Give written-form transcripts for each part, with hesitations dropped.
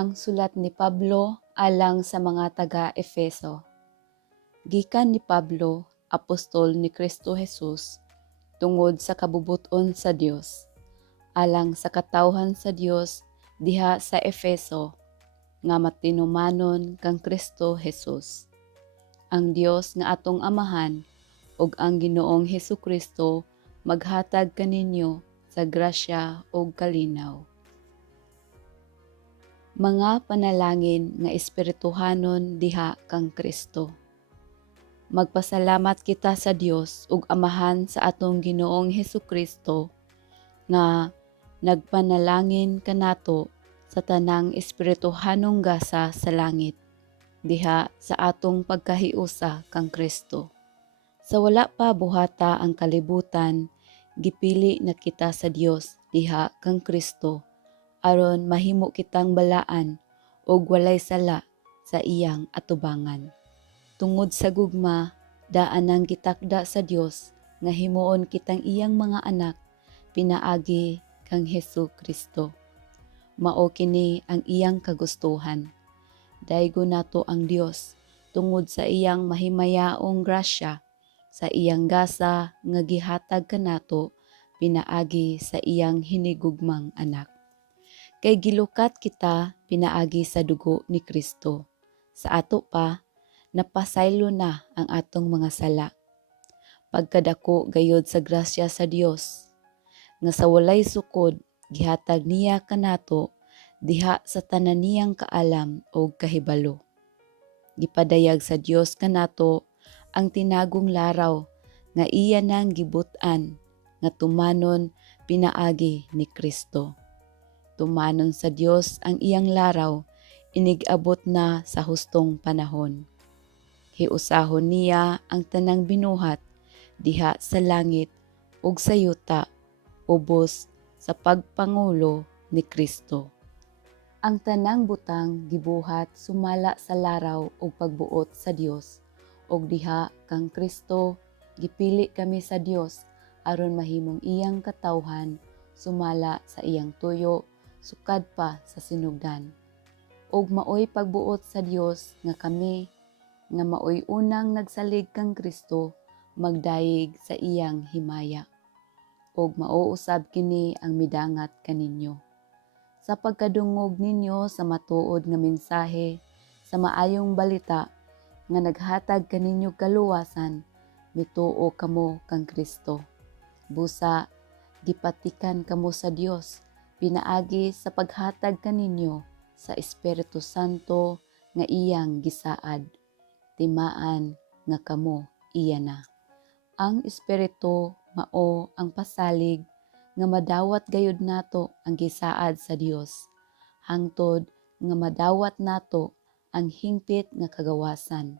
Ang sulat ni Pablo alang sa mga taga-Efeso. Gikan ni Pablo, apostol ni Kristo Jesus, tungod sa kabubuton sa Dios, alang sa katawhan sa Dios diha sa Efeso, nga matinumanon kang Kristo Jesus. Ang Dios nga atong Amahan ug ang Ginoong Hesukristo maghatag kaninyo sa grasya ug kalinaw. Mga panalangin nga espirituhanon diha kang Kristo. Magpasalamat kita sa Dios ug Amahan sa atong Ginoong Hesukristo nga nagpanalangin kanato sa tanang espirituhanong gasa sa langit diha sa atong pagkahiusa kang Kristo. Sa wala pa buhata ang kalibutan, gipili na kita sa Dios diha kang Kristo aron mahimo kitang balaan ug walay sala sa iyang atubangan. Tungod sa gugma, daan ang gitakda sa Dios nga himuon kitang iyang mga anak pinaagi kang Hesu Kristo. Mao kini ang iyang kagustuhan. Daygo nato ang Dios tungod sa iyang mahimayaong grasya sa iyang gasa nga gihatag kanato pinaagi sa iyang hinigugmang anak. Kay gilukat kita pinaagi sa dugo ni Kristo. Sa ato pa, napasaylo na ang atong mga sala. Pagkadako gayod sa grasya sa Dios, nga sa walay sukod, gihatag niya kanato diha sa tanan niyang kaalam o kahibalo. Gipadayag sa Dios kanato ang tinagong laraw nga iya nang gibutan nga tumanon pinaagi ni Kristo. Tumanon sa Dios ang iyang laraw, inigabot na sa hustong panahon. Hiusahon niya ang tanang binuhat diha sa langit ug sa yuta, ubos sa pagpangulo ni Kristo. Ang tanang butang gibuhat sumala sa laraw ug pagbuot sa Dios, ug diha kang Kristo gipili kami sa Dios aron mahimong iyang katawhan sumala sa iyang tuyo sukad pa sa sinugdan. Og maoy pagbuot sa Dios nga kami nga maoy unang nagsalig kang Kristo magdayeg sa iyang himaya. Og mao usab kini ang midangat kaninyo. Sa pagkadungog ninyo sa matuod nga mensahe sa maayong balita nga naghatag kaninyo kaluwasan, mituo kamo kang Kristo. Busa gipatikan kamo sa Dios pinaagi sa paghatag kaninyo sa Espiritu Santo nga iyang gisaad. Timaan nga kamo iya na. Ang Espiritu mao ang pasalig nga madawat gayud nato ang gisaad sa Dios, hangtod nga madawat nato ang hingpit nga kagawasan.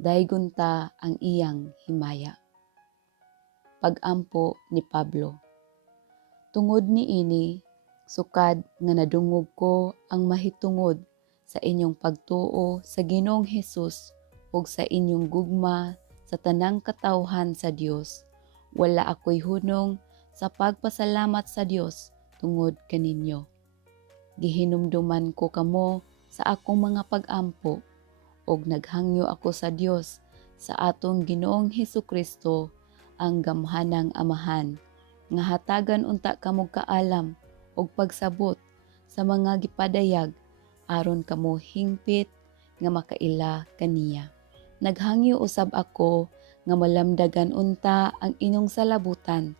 Daygon ta ang iyang himaya. Pag-ampo ni Pablo. Tungod niini, sukad nga nadungog ko ang mahitungod sa inyong pagtuo sa Ginoong Hesus ug sa inyong gugma sa tanang katawhan sa Dios. Wala ako'y hunong sa pagpasalamat sa Dios tungod kaninyo. Gihinumduman ko kamo sa akong mga pag-ampo ug naghangyo ako sa Dios sa atong Ginoong Hesukristo ang gamhanang Amahan nga hatagan unta kamo kaalam og pagsabot sa mga gipadayag aron kamo hingpit nga makaila kaniya. Naghangyo usab ako nga malamdagan unta ang inyong salabutan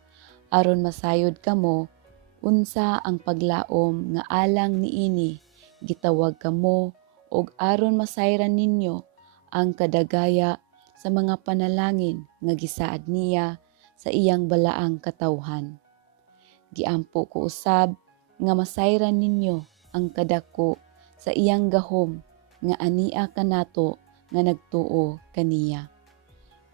aron masayod kamo unsa ang paglaom nga alang niini gitawag kamo og aron masayran ninyo ang kadagaya sa mga panalangin nga gisaad niya sa iyang balaang katawhan. Giampo ko usab nga masayran ninyo ang kadako sa iyang gahom nga ania kanato nga nagtuo kaniya.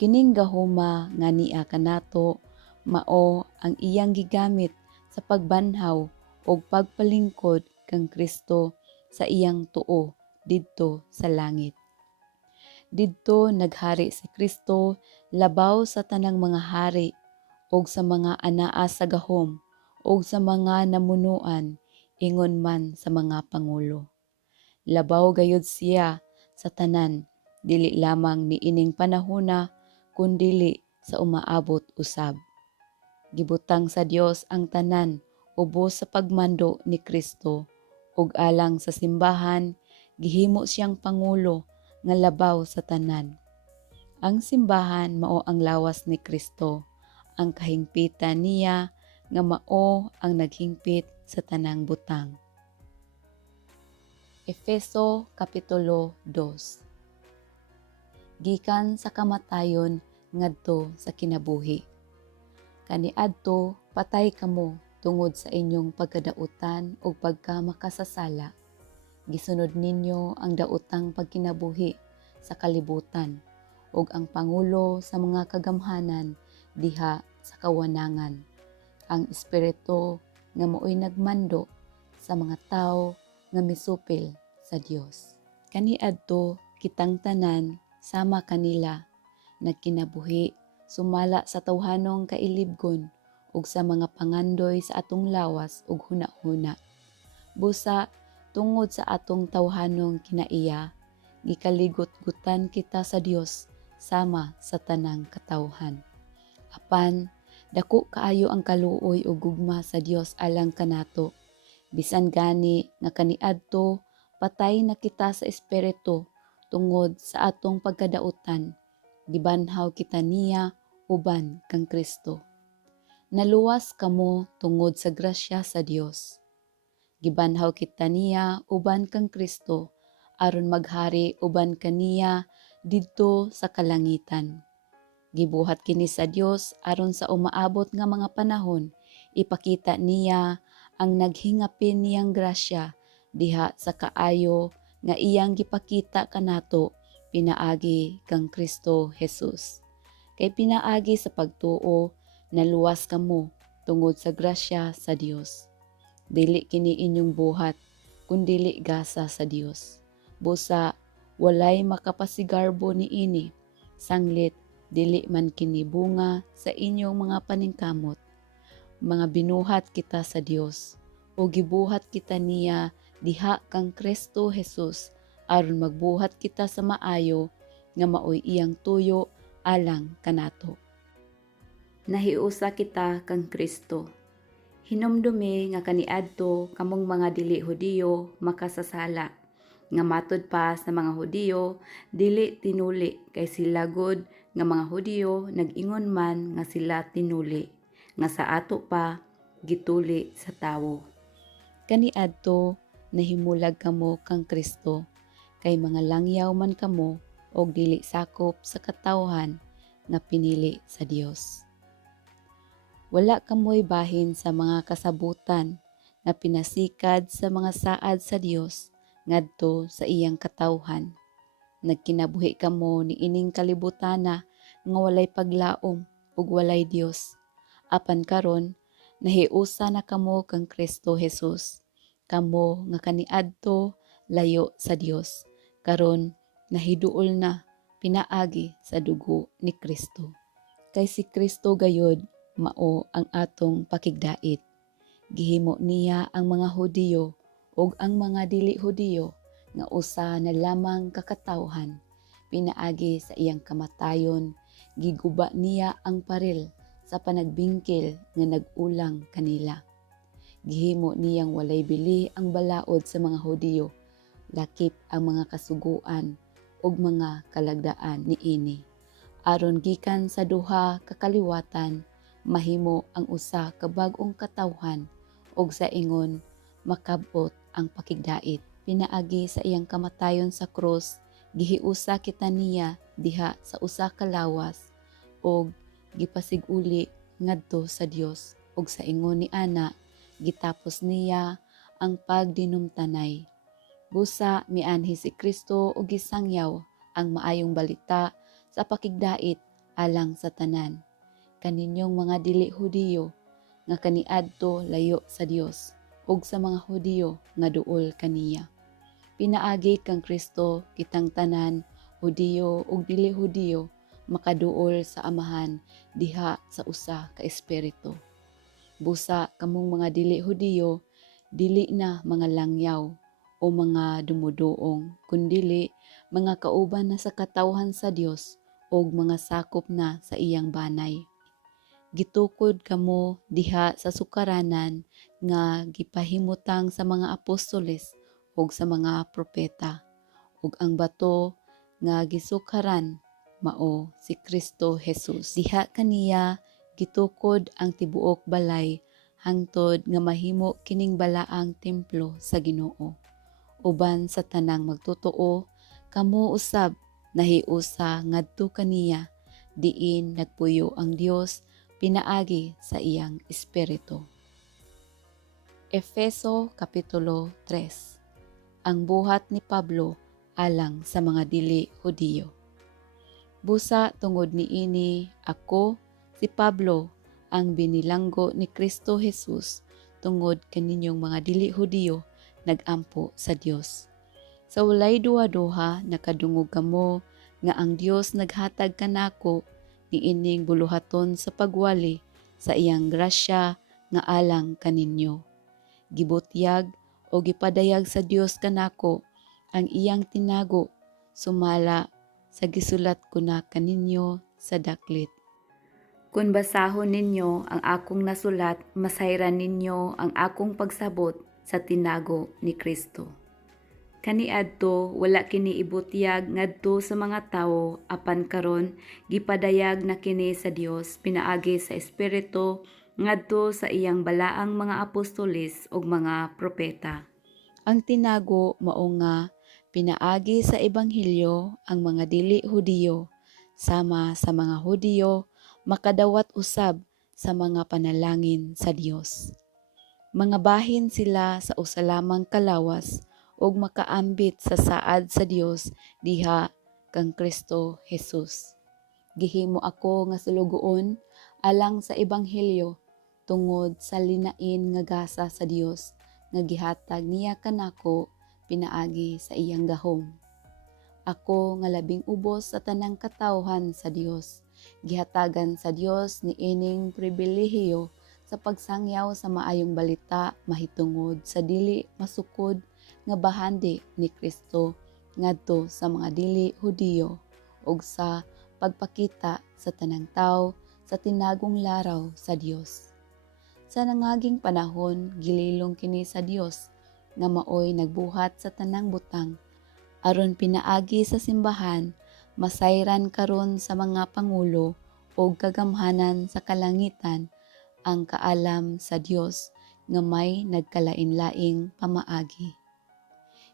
Kining gahoma nga ania kanato mao ang iyang gigamit sa pagbanhaw o pagpalingkod kang Kristo sa iyang tuo didto sa langit. Didto naghari si Kristo labaw sa tanang mga hari o sa mga anaa sa gahom o sa mga namunuan ingon man sa mga pangulo. labaw gayud siya sa tanan, dili lamang niining panahona kundili sa umaabot usab. Gibutang sa Dios ang tanan ubos sa pagmando ni Kristo ug alang sa simbahan gihimo siyang pangulo nga labaw sa tanan. Ang simbahan mao ang lawas ni Kristo, ang kahingpitan niya nga mao ang naghingpit sa tanang butang. Efeso Kapitulo 2. Gikan sa kamatayon ngadto sa kinabuhi. Kaniadto patay kamo tungod sa inyong pagkadautan ug pagkamakasasala. Gisunod ninyo ang daotang pagkinabuhi sa kalibutan ug ang pangulo sa mga kagamhanan diha sa kawanangan. Ang espiritu nga maoy nagmando sa mga tawo nga misupil sa Dios. Kaniadto kitang tanan sama kanila nagkinabuhi sumala sa tawhanong kailibgon ug sa mga pangandoy sa atong lawas ug hunahuna. Busa tungod sa atong tawhanong kinaiya, gikaligot-gutan kita sa Dios sama sa tanang katawhan. Apan dako kaayo ang kaluoy ug gugma sa Dios alang kanato. Bisan gani nga kaniadto patay na kita sa espiritu tungod sa atong pagkadautan. Gibanhaw kita niya uban kang Kristo. Naluwas kamo tungod sa grasya sa Dios. Gibanhaw kita niya uban kang Kristo aron maghari uban kaniya didto sa kalangitan. Gibuhat kini sa Dios aron sa umaabot nga mga panahon ipakita niya ang naghingapin niyang grasya diha sa kaayo nga iyang gipakita kanato pinaagi kang Kristo Jesus. Kay pinaagi sa pagtuo naluwas kamo tungod sa grasya sa Dios. Dili kini inyong buhat kundili gasa sa Dios. Busa walay makapasigarbo niini sanglit dili man kini bunga sa inyong mga paningkamot. Mga binuhat kita sa Dios o gibuhat kita niya diha kang Kristo Jesus aron magbuhat kita sa maayo nga maoy iyang tuyo alang kanato. Nahiusa kita kang Kristo. Hinumdumi nga kaniadto kamong mga dili Hudiyo makasasala nga matud pa sa mga Hudiyo dili tinuli kay sila gud nga mga Hudiyo nag-ingon man nga sila tinuli nga sa ato pa gituli sa tawo. Kaniadto nahimulag kamo kang Kristo kay mga langyaw man kamo og dili sakop sa katawhan nga pinili sa Dios. Wala kamoy bahin sa mga kasabutan nga pinasikad sa mga saad sa Dios ngadto sa iyang katawhan. Nagkinabuhi kamo ni ining kalibutana nga walay paglaom ug walay Dios. Apan karon nahiusa na kamo kang Kristo Jesus. Kamo nga kaniadto layo sa Dios. Karon nahiduol na pinaagi sa dugo ni Kristo. Kay si Kristo gayod mao ang atong pakigdait. Gihimo niya ang mga Hudiyo ug ang mga dili Hudiyo nga usa na lamang kakatawhan. Pinaagi sa iyang kamatayon, giguba niya ang paril sa panagbingkil nga nag-ulang kanila. Gihimo niyang walay bili ang balaod sa mga Hudiyo, lakip ang mga kasuguan ug mga kalagdaan niini. Aron gikan sa duha ka kaliwatan, mahimo ang usa ka bag-ong katawhan ug sa ingon makab-ot ang pakigdait. Pinaagi sa iyang kamatayon sa krus, gihiusa kita niya diha sa usa ka lawas ug gipasiguli ngadto sa Dios ug sa ingon ni ana gitapos niya ang pagdinumtanay. Busa mianhi si Kristo ug gisangyaw ang maayong balita sa pakigdait alang sa tanan. Kaninyong mga dili Hudiyo nga kaniadto layo sa Dios ug sa mga Hudiyo nga duol kaniya. Pinaagi kang Kristo kitang tanan, Hudiyo ug dili Hudiyo, makaduol sa amahan diha sa usa ka espiritu. Busa kamong mga dili Hudiyo, dili na mga langyaw o mga dumudoong, kundili mga kauban na sa katawhan sa Dios o mga sakop na sa iyang banay. Gitukod kamo diha sa sukaranan nga gipahimutang sa mga apostoles ug sa mga propeta, ug ang bato nga gisukaran mao si Kristo Jesus. Diha kaniya gitukod ang tibuok balay hangtod nga mahimo kining balaang templo sa Ginoo. Uban sa tanang magtotoo, kamo usab nahiusa ngadto kaniya diin nagpuyo ang Dios pinaagi sa iyang espiritu. Efeso Kapitulo 3. Ang buhat ni Pablo alang sa mga dili Hudiyo. Busa tungod niini ako si Pablo ang binilanggo ni Kristo Jesus tungod kaninyong mga dili Hudiyo nagampo sa Dios. Sa walay duha-duha nakadungog kamo nga ang Dios naghatag kanako niining buluhaton sa pagwali sa iyang grasya nga alang kaninyo. Gibutyag o gipadayag sa Dios kanako ang iyang tinago sumala sa gisulat ko na kaninyo sa daklit. Kung basahon ninyo ang akong nasulat, masayran ninyo ang akong pagsabot sa tinago ni Kristo. Kaniadto wala kini ibutyag ngadto sa mga tawo, apan karon gipadayag na kini sa Dios pinaagi sa espiritu ngadto sa iyang balaang mga apostoles ug mga propeta. Ang tinago mao nga pinaagi sa ebanghelyo ang mga dili Hudiyo sama sa mga Hudiyo makadawat usab sa mga panalangin sa Dios. Mga bahin sila sa usa lamang kalawas ug makaambit sa saad sa Dios diha kang Kristo Jesus. Gihimo ako nga sulugoon alang sa ebanghelyo tungod sa linain nga gasa sa Dios nga gihatag niya kanako pinaagi sa iyang gahom. Ako nga labing ubos sa tanang katawhan sa Dios, gihatagan sa Dios ni ining pribilehiyo sa pagsangyaw sa maayong balita mahitungod sa dili masukod nga bahandi ni Kristo ngadto sa mga dili Hudiyo ug sa pagpakita sa tanang tawo sa tinagong laraw sa Dios. Sa nangaging panahon gililong kini sa Dios nga maoy nagbuhat sa tanang butang aron pinaagi sa simbahan masayran karon sa mga pangulo o kagamhanan sa kalangitan ang kaalam sa Dios nga may nagkalain-laing pamaagi.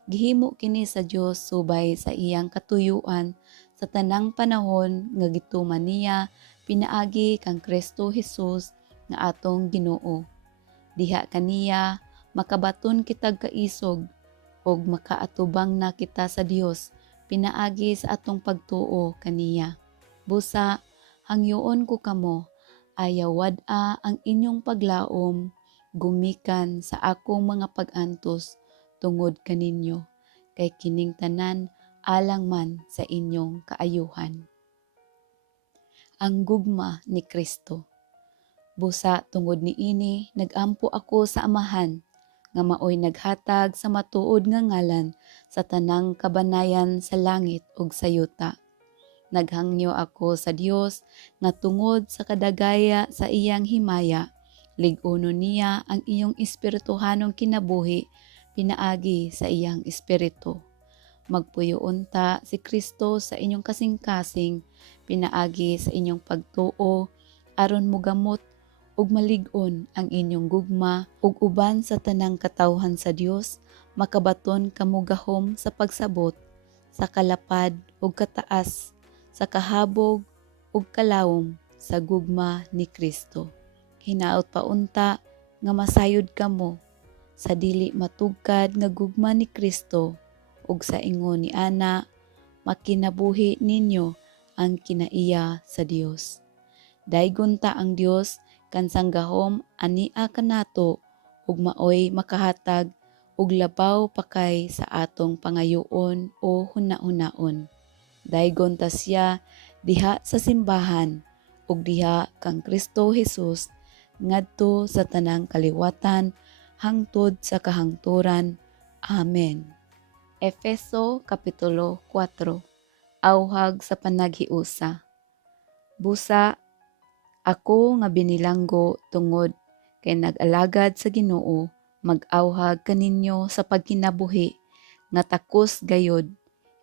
Gihimo kini sa Dios subay sa iyang katuyuan sa tanang panahon nga gituman niya pinaagi kang Kristo Jesus nga atong Ginoo. Diha kaniya makabaton kitag kaisog og makaatubang na kita sa Dios pinaagi sa atong pagtuo kaniya. Busa hangyoon ko kamo ayaw wad-a ang inyong paglaom gumikan sa akong mga pag-antos tungod kaninyo kay kining tanan alang man sa inyong kaayuhan. Ang gugma ni Kristo. Busa tungod niini nagampo ako sa Amahan nga maoy naghatag sa matuod nga ngalan sa tanang kabanayan sa langit ug sa yuta. Naghangyo ako sa Dios nga tungod sa kadagaya sa iyang himaya, lig-unon niya ang iyong espirituhanong kinabuhi pinaagi sa iyang espiritu. Magpuyo unta si Kristo sa inyong kasing-kasing pinaagi sa inyong pagtuo aron mogamot ug malig-on ang inyong gugma ug uban sa tanang katawhan sa Dios makabaton kamo gahom sa pagsabot sa kalapad ug kataas sa kahabog ug kalawom sa gugma ni Kristo. Hinaot pa unta nga masayod kamo sa dili matugkad nga gugma ni Kristo ug sa ingon ni ana makinabuhi ninyo ang kinaiya sa Dios. Daygon ta ang Dios kansang gahom ania kanato ug maoy makahatag ug labaw pakay sa atong pangayoon o huna-hunaon. Daygon ta siya diha sa simbahan ug diha kang Kristo Jesus ngadto sa tanang kaliwatan hangtod sa kahangturan. Amen. Efeso Kapitulo 4. Awhag sa panaghiusa. Busa, ako nga binilanggo tungod kay nag-alagad sa Ginoo, mag-awhag kaninyo sa pagkinabuhi nga takos gayod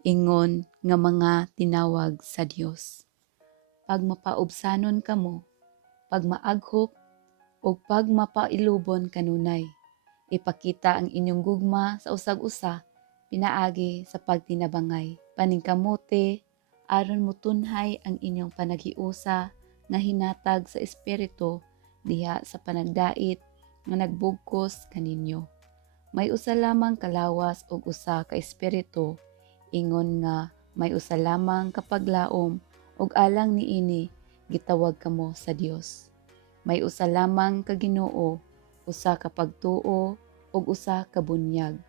ingon nga mga tinawag sa Dios. Pag mapaubsanon kamo, pag maaghok o pag mapailubon kanunay, ipakita ang inyong gugma sa usag-usa, pinaagi sa pagtinabangay, paningkamote, aron mutunhay ang inyong panaghiusa nga hinatag sa espiritu diha sa panagdait nga nagbugkos kaninyo. May usa lamang kalawas ug usa ka espiritu, ingon nga may usa lamang kapaglaom ug alang niini gitawag kamo sa Dios. May usa lamang ka Ginoo, usa ka pagtuo ug usa ka bunyag.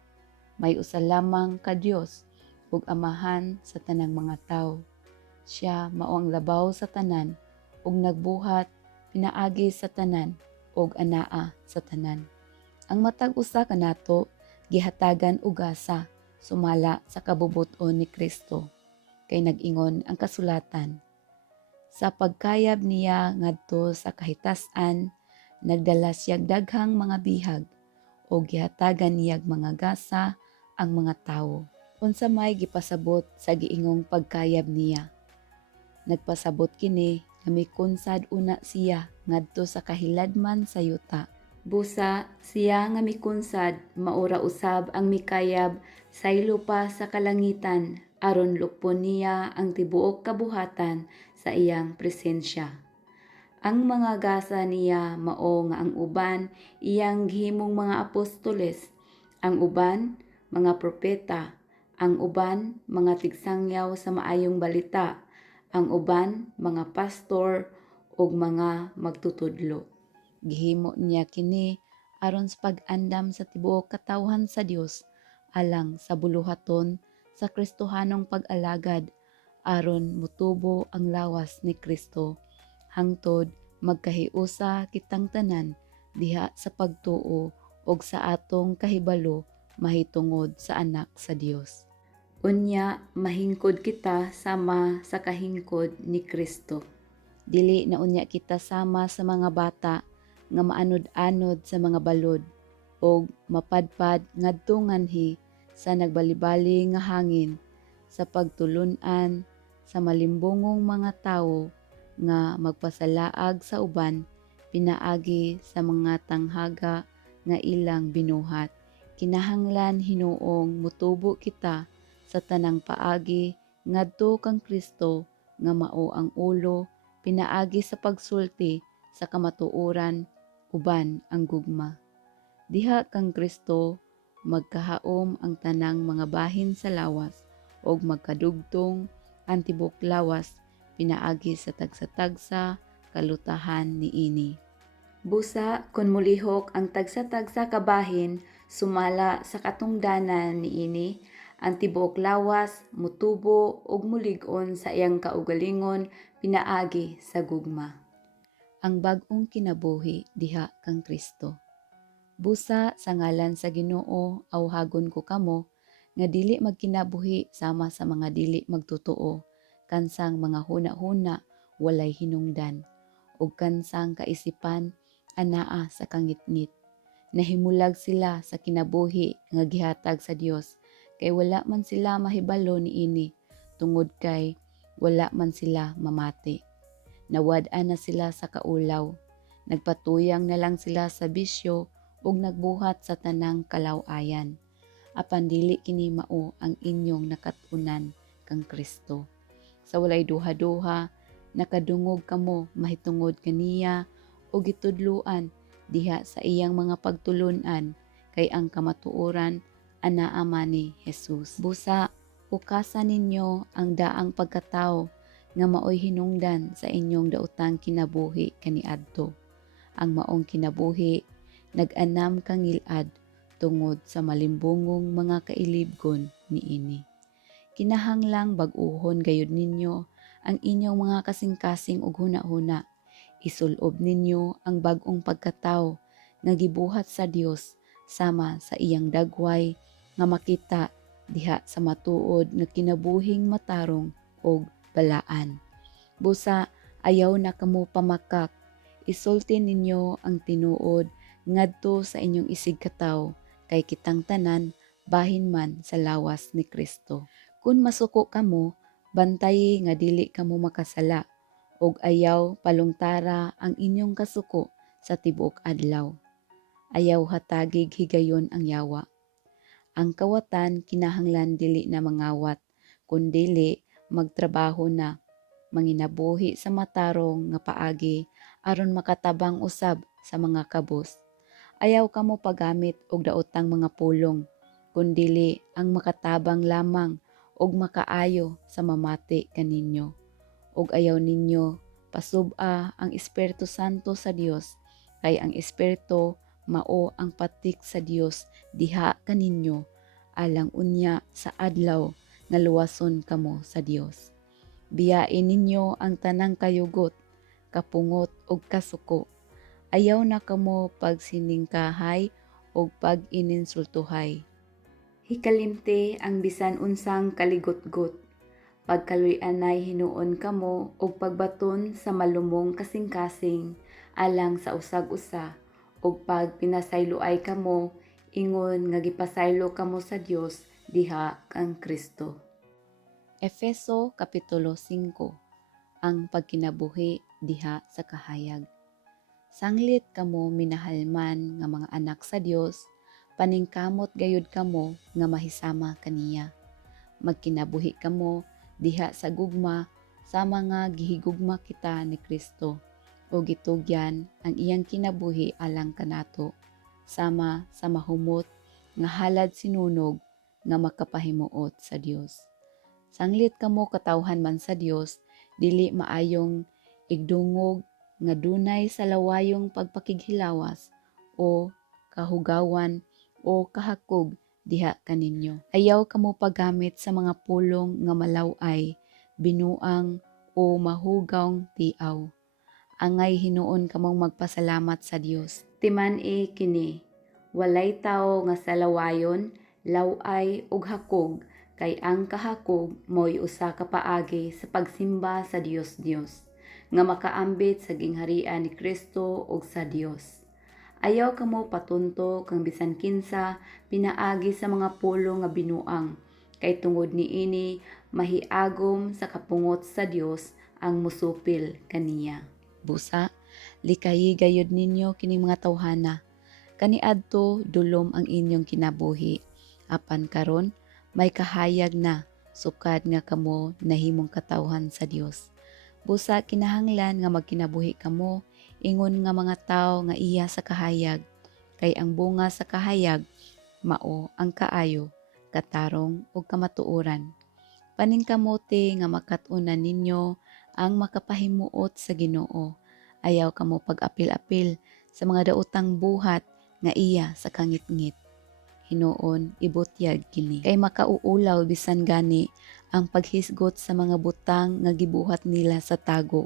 May usa lamang ka Dios ug amahan sa tanang mga tawo. Siya mao ang labaw sa tanan ug nagbuhat pinaagi sa tanan ug anaa sa tanan. Ang matag usa kanato gihatagan og gasa sumala sa kabubot-on ni Kristo. Kay nag-ingon ang kasulatan, sa pagkayab niya ngadto sa kahitasan, nagdala siyag daghang mga bihag o gihatagan niyag mga gasa ang mga tawo. Unsa may gipasabot sa giingong pagkayab niya. Nagpasabot kini nga mikunsad una siya ngadto sa kahiladman sa yuta. Busa siya nga mikunsad maura usab ang mikayab saylo pa sa kalangitan aron lukpon niya ang tibuok kabuhatan sa iyang presensya. Ang mga gasa niya mao nga ang uban iyang gihimong mga apostoles, ang uban mga propeta, ang uban mga tigsangyaw sa maayong balita, ang uban mga pastor ug mga magtutudlo. Gihimo niya kini aron sa pag-andam sa tibuok katawhan sa Dios alang sa buluhaton sa Kristohanong pag-alagad aron mutubo ang lawas ni Kristo hangtod magkahiusa kitang tanan diha sa pagtuo ug sa atong kahibalo mahitungod sa anak sa Dios. Unya mahingkod kita sama sa kahingkod ni Kristo. Dili na unya kita sama sa mga bata nga maanod-anod sa mga balod o mapadpad ngadto nganhi sa nagbalibali nga hangin sa pagtulunan sa malimbungong mga tawo nga magpasalaag sa uban pinaagi sa mga tanghaga nga ilang binuhat. Kinahanglan hinuong mutubo kita sa tanang paagi ngadto kang Kristo nga mao ang ulo pinaagi sa pagsulti sa kamatuoran uban ang gugma. Diha kang Kristo magkahaom ang tanang mga bahin sa lawas ug magkadugtong ang tibok lawas pinaagi sa tagsa-tagsa kalutahan niini. Busa kun mulihok ang tagsa-tagsa ka bahin sumala sa katungdanan niini, ang tibuok lawas mutubo ug mulig-on sa iyang kaugalingon pinaagi sa gugma. Ang bag-ong kinabuhi diha kang Kristo. Busa sa ngalan sa Ginoo awhagon ko kamo nga dili magkinabuhi sama sa mga dili magtotoo, kansang mga huna-huna walay hinungdan, ug kansang kaisipan anaa sa kangitngit. Nahimulag sila sa kinabuhi nga gihatag sa Dios, kay wala man sila mahibalo niini tungod kay wala man sila mamati. Nawad-an na sila sa kaulaw, nagpatuyang na lang sila sa bisyo ug nagbuhat sa tanang kalaw-ayan. Apan dili kini mao ang inyong nakatunan kang Kristo. Sa walay duha-duha, nakadungog kamo mahitungod kaniya o gitudluan diha sa iyang mga pagtulunan kay ang kamatuoran anaa man ni Jesus. Busa, ukasan ninyo ang daang pagkatao nga maoy hinungdan sa inyong daotang kinabuhi kaniadto. Ang maong kinabuhi nag-anam kang ngilad tungod sa malimbungong mga kailibgon niini. Kinahanglang bag-uhon gayud ninyo ang inyong mga kasing-kasing ug huna-huna. Isulob ninyo ang bag-ong pagkatao nga gibuhat sa Dios sama sa iyang dagway nga makita diha sa matuod nga kinabuhing matarong og balaan. Busa ayaw na kamo pamakak, isulti ninyo ang tinuod ngadto sa inyong isigkataw kay kitang tanan bahin man sa lawas ni Kristo. Kung masuko kamo, bantayi nga dili kamo makasala og ayaw palungtara ang inyong kasuko sa tibuok adlaw. Ayaw hatagig higayon ang yawa. Ang kawatan kinahanglan dili na mangawat, kundili magtrabaho na, manginabuhi sa matarong nga paagi aron makatabang usab sa mga kabus. Ayaw kamo pagamit og daotang mga pulong, kundili ang makatabang lamang og makaayo sa mamati kaninyo. Og ayaw ninyo pasub-a ang Espiritu Santo sa Dios, kay ang Espiritu mao ang patik sa Dios diha kaninyo alang unya sa adlaw nga luwason kamo sa Dios. Biyain ninyo ang tanang kayugot, kapungot ug kasuko. Ayaw na kamo pagsiningkahay ug pag-ininsultuhay. Hikalimti ang bisan unsang kaligot-got. Pagkaluy-anay hinuon kamo og pagbaton sa malumong kasing-kasing alang sa usag-usa ug pag pinasayloay kamo ingon nga gipasaylo kamo sa Dios diha kang Kristo. Efeso Kapitulo 5. Ang pagkinabuhi diha sa kahayag. Sanglit kamo minahalman nga mga anak sa Dios, paningkamot gayud kamo nga mahisama kaniya. Magkinabuhi kamo diha sa gugma sa mga gihigugma kita ni Kristo o gitugyan ang iyang kinabuhi alang kanato sama sa mahumot nga halad sinunog nga makapahimuot sa Dios. Sanglit kamo katawhan man sa Dios, dili maayong igdungog nga dunay sa lawayong pagpakighilawas o kahugawan o kahakog diha kaninyo. Ayaw kamo paggamit sa mga pulong nga malaway, binuang o mahugawng tiaw. Angay hinuon kamong magpasalamat sa Dios. Timan-i kini, walay tao nga sa lawayon, laway ug hakog, kay ang kahakog mo'y usa ka paagi sa pagsimba sa Dios nga makaambit sa gingharian ni Kristo ug sa Dios. Ayaw kamo patunto kang bisan kinsa pinaagi sa mga pulo nga binuang, kay tungod niini mahiagom sa kapungot sa Dios ang musupil kaniya. Busa, likayi gayud ninyo kining mga tawhana. Kaniadto dulom ang inyong kinabuhi. Apan karon may kahayag na sukad nga kamo nahimong katawhan sa Dios. Busa kinahanglan nga magkinabuhi kamo ingon nga mga tao nga iya sa kahayag, kay ang bunga sa kahayag mao ang kaayo, katarong ug kamatuoran. Paningkamote nga makatunan ninyo ang makapahimuot sa Ginoo. Ayaw kamo pag-apil-apil sa mga daotang buhat nga iya sa kangit-ngit. Hinuon ibutyag kini kay makauulaw bisan gani ang paghisgot sa mga butang nga gibuhat nila sa tago.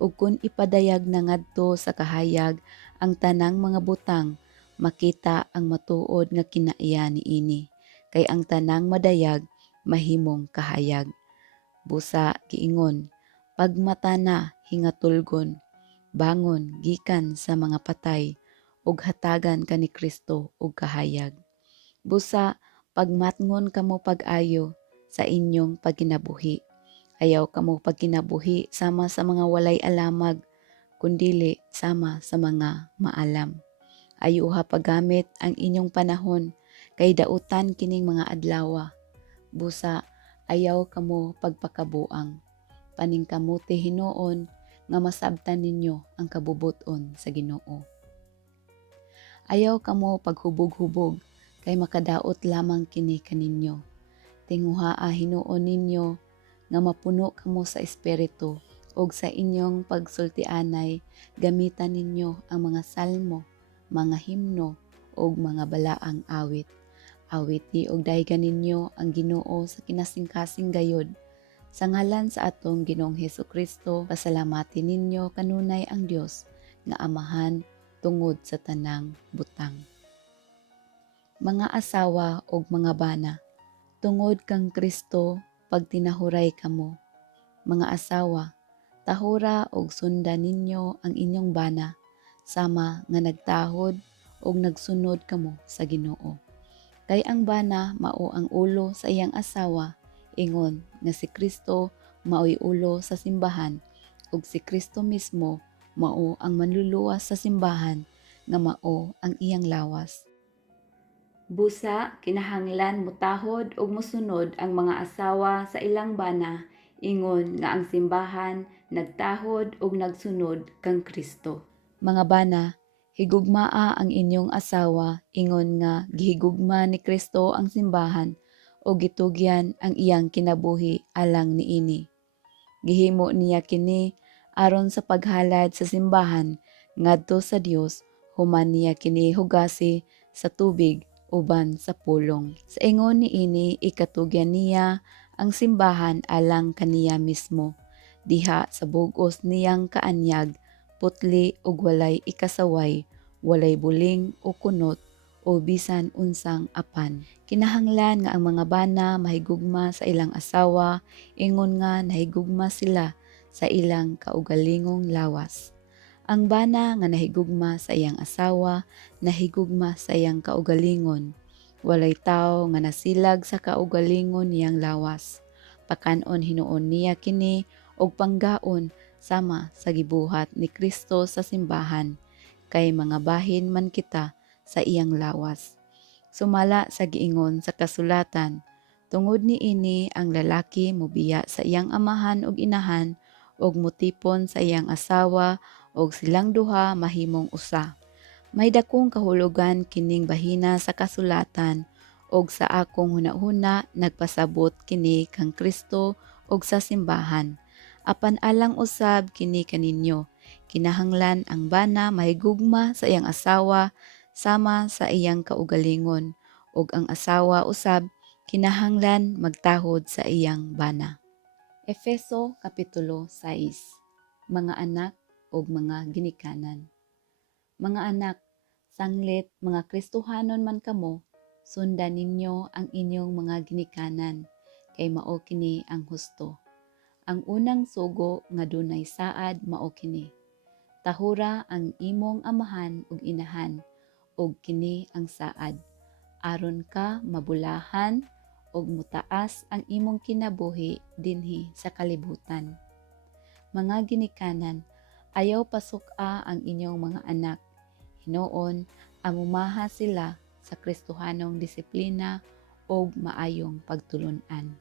Ug kun ipadayag na ngadto sa kahayag ang tanang mga butang, makita ang matuod nga kinaiya niini, kay ang tanang madayag mahimong kahayag. Busa giingon, pagmata na hingatulgon, bangon gikan sa mga patay, ug hatagan ka ni Kristo ug kahayag. Busa pagmatngon kamo pag-ayo sa inyong pagkinabuhi. Ayaw kamo pagkinabuhi sama sa mga walay alamag, kundili sama sa mga maalam. Ayuha paggamit ang inyong panahon kay dautan kining mga adlawa. Busa ayaw kamo pagpakabuang. Paningkamuti hinuon nga masabtan ninyo ang kabubuton sa Ginoo. Ayaw kamo paghubog-hubog kay makadaot lamang kini kaninyo. Tinguhaa hinuon ninyo nga mapuno kamo sa Espiritu ug sa inyong pagsultianay gamitan ninyo ang mga salmo, mga himno ug mga balaang awit. Awiti ug daygan ninyo ang Ginoo sa kinasing-kasing gayod. Sa ngalan sa atong Ginoong Hesukristo, pasalamatin ninyo kanunay ang Dios nga Amahan tungod sa tanang butang. Mga asawa ug mga bana, tungod kang Kristo pag tinahuray kamo. Mga asawa, tahura og sundan ninyo ang inyong bana, sama nga nagtahod og nagsunod kamo sa Ginoo. Kay ang bana mao ang ulo sa iyang asawa, ingon nga si Kristo mao'y ulo sa simbahan, ug si Kristo mismo mao ang manluluwas sa simbahan nga mao ang iyang lawas. Busa, kinahanglan mutahod ug mosunod ang mga asawa sa ilang bana, ingon nga ang simbahan nagtahod ug nagsunod kang Kristo. Mga bana, higugmaa ang inyong asawa, ingon nga gihigugma ni Kristo ang simbahan o gitugyan ang iyang kinabuhi alang niini. Gihimo niya kini aron sa paghalad sa simbahan ngadto sa Dios, human niya kini hugasi sa tubig uban sa pulong. Sa ingon niini ikatugyan niya ang simbahan alang kaniya mismo, diha sa bug-os niyang kaanyag, putli ug walay ikasaway, walay buling o kunot o bisan unsang apan. Kinahanglan nga ang mga bana mahigugma sa ilang asawa, ingon nga nahigugma sila sa ilang kaugalingong lawas. Ang bana nga nahigugma sa iyang asawa, nahigugma sa iyang kaugalingon. Walay tao nga nasilag sa kaugalingon niyang lawas. Pakanon hinuon niya kini og panggaon sama sa gibuhat ni Kristo sa simbahan, kay mga bahin man kita sa iyang lawas. Sumala sa giingon sa kasulatan, tungod niini ang lalaki mobiya sa iyang amahan ug inahan ug mutipon sa iyang asawa ug silang duha mahimong usa. May dakong kahulugan kining bahina sa kasulatan ug sa akong hunahuna nagpasabot kini kang Kristo ug sa simbahan. Apan alang usab kini kaninyo, kinahanglan ang bana mahigugma sa iyang asawa sama sa iyang kaugalingon ug ang asawa usab kinahanglan magtahod sa iyang bana. Efeso Kapitulo 6. Mga anak ug mga ginikanan. Mga anak, sanglit mga Kristohanon man kamo, sundan ninyo ang inyong mga ginikanan, kay mao kini ang husto. Ang unang sugo nga dunay saad mao kini. Tahura ang imong amahan ug inahan, ug kini ang saad, aron ka mabulahan ug mutaas ang imong kinabuhi dinhi sa kalibutan. Mga ginikanan, ayaw pasuk-a ang inyong mga anak. Hinuon, amumaha sila sa Kristohanong disiplina ug maayong pagtulon-an.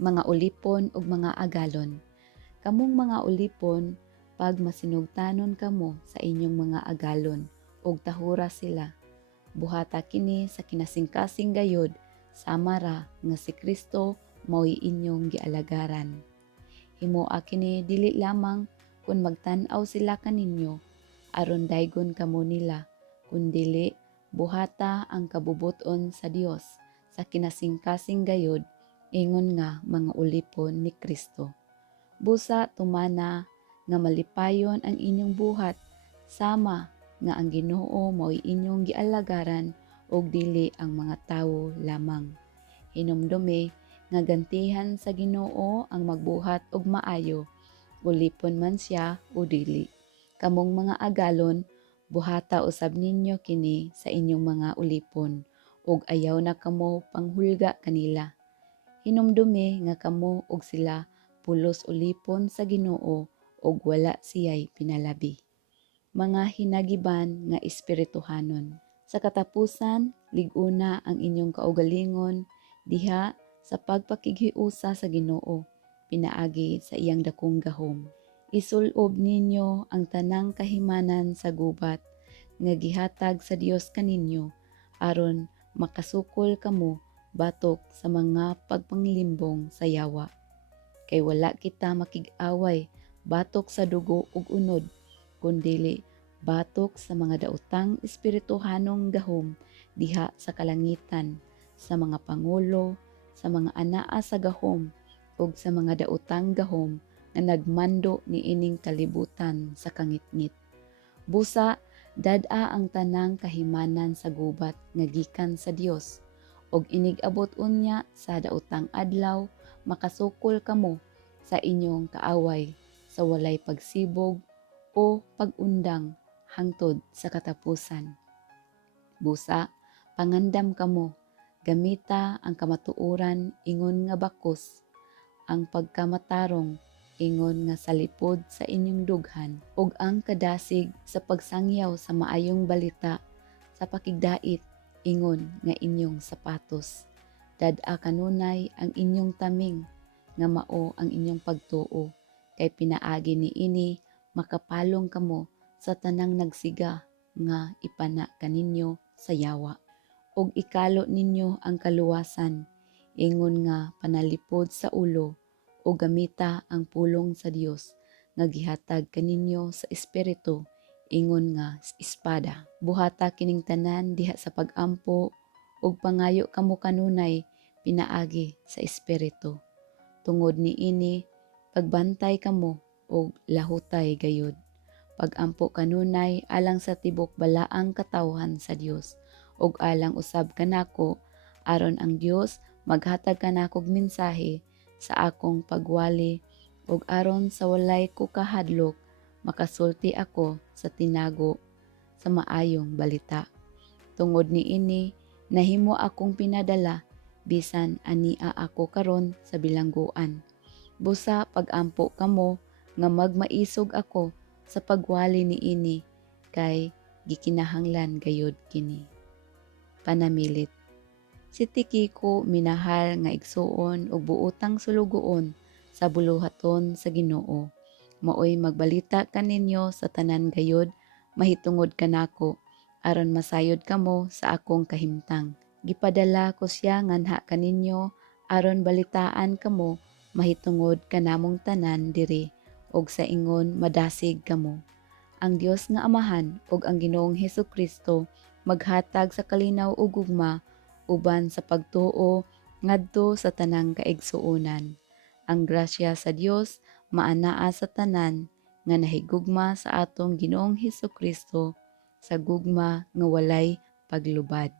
Mga ulipon ug mga agalon. Kamong mga ulipon, pag masinugtanon kamo sa inyong mga agalon ug tahura sila, buhata kini sa kinasingkasing gayod, sama ra nga si Kristo mao'y inyong gialagaran. Himoa kini dili lamang kung magtan-aw sila kaninyo, aron daygon kamo nila, kundili buhata ang kabubuton sa Dios sa kinasingkasing gayod, ingon nga mga ulipon ni Kristo. Busa tumana nga malipayon ang inyong buhat, sama nga ang Ginoo mao'y inyong gialagaran og dili ang mga tawo lamang. Hinumdumi nga gantihan sa Ginoo ang magbuhat og maayo, ulipon man siya o dili. Kamong mga agalon, buhata usab ninyo kini sa inyong mga ulipon, ug ayaw na kamo panghulga kanila. Hinumdumi nga kamo og sila pulos ulipon sa Ginoo ug wala siya'y pinalabi. Mga hinagiban nga espirituhanon. Sa katapusan, lig-una ang inyong kaugalingon diha sa pagpakighiusa sa Ginoo, pinaagi sa iyang dakong gahom. Isulob ninyo ang tanang kahimanan sa gubat nga gihatag sa Dios kaninyo, aron makasukol kamo batok sa mga pagpanglimbong sa yawa. Kay wala kita makig-away batok sa dugo ug unod, kundili batok sa mga daotang espirituhanong gahom diha sa kalangitan, sa mga pangulo, sa mga anaa sa gahom, ug sa mga daotang gahom nga nagmando niining kalibutan sa kangitngit. Busa, dad-a ang tanang kahimanan sa gubat nga gikan sa Dios, og inigabot unya sa daotang adlaw makasukol kamo sa inyong kaaway sa walay pagsibog o pag-undang hangtod sa katapusan. Busa, pangandam kamo, gamita ang kamatuoran ingon nga bakos, ang pagkamatarong ingon nga salipod sa inyong dughan, ug ang kadasig sa pagsangyaw sa maayong balita sa pakigdait ingon nga inyong sapatos. Dad-a kanunay ang inyong taming nga mao ang inyong pagtuo, kay pinaagi niini makapalong kamo sa tanang nagsiga nga ipana kaninyo sa yawa. Og ikalo ninyo ang kaluwasan, ingon nga panalipod sa ulo, o gamita ang pulong sa Dios nga gihatag kaninyo sa espiritu, ingon nga espada. Buhata kining tanan diha sa pag-ampo ug pangayo kamo kanunay pinaagi sa espiritu. Tungod niini pagbantay kamo og lahutay gayud. Pag-ampo kanunay alang sa tibok balaang katawhan sa Dios ug alang usab kanako aron ang Dios maghatag kanakog mensahe sa akong pagwali ug aron sa walay ko kahadlok makasulti ako sa tinago sa maayong balita. Tungod niini nahimo akong pinadala bisan ania ako karon sa bilangguan. Busa pag-ampo kamo nga magmaisog ako sa pagwali niini kay gikinahanglan gayud kini. Panamilit. Si Tikiko minahal nga igsuon ug buotang sulugoon sa buluhaton sa Ginoo. Maoy magbalita kaninyo sa tanan gayud mahitungod kanako aron masayod kamo sa akong kahimtang. Gipadala ko siya nganha kaninyo aron balitaan kamo mahitungod kanamong tanan diri ug sa ingon madasig kamo. Ang Dios nga Amahan ug ang Ginoong Hesukristo maghatag sa kalinaw ug gugma uban sa pagtuo ngadto sa tanang kaigsuonan. Ang grasya sa Dios maanaa sa tanan nga nahigugma sa atong Ginoong Hesukristo sa gugma nga walay paglubad.